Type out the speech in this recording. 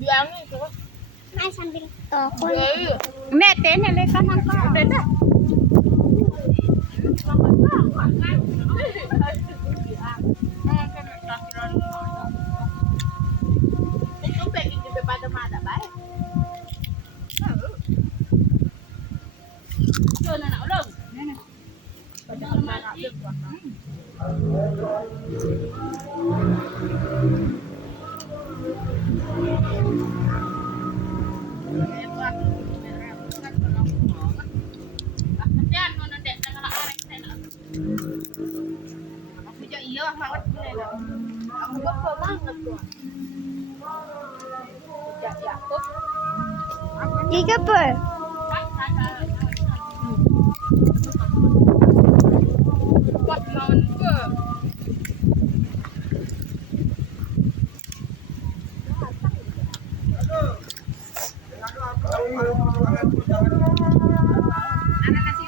Diangin tuh. Mai sambil Iya. Mẹ té này lên con ăn con. Đến đây. Itu pengen di pada mana baik. Chưa là não lưng. Pada mana được rồi. Iya, banget aku bapak banget tuh. Ya, ya, tuh. Tiga per. Buat lawan ke. Anak kasih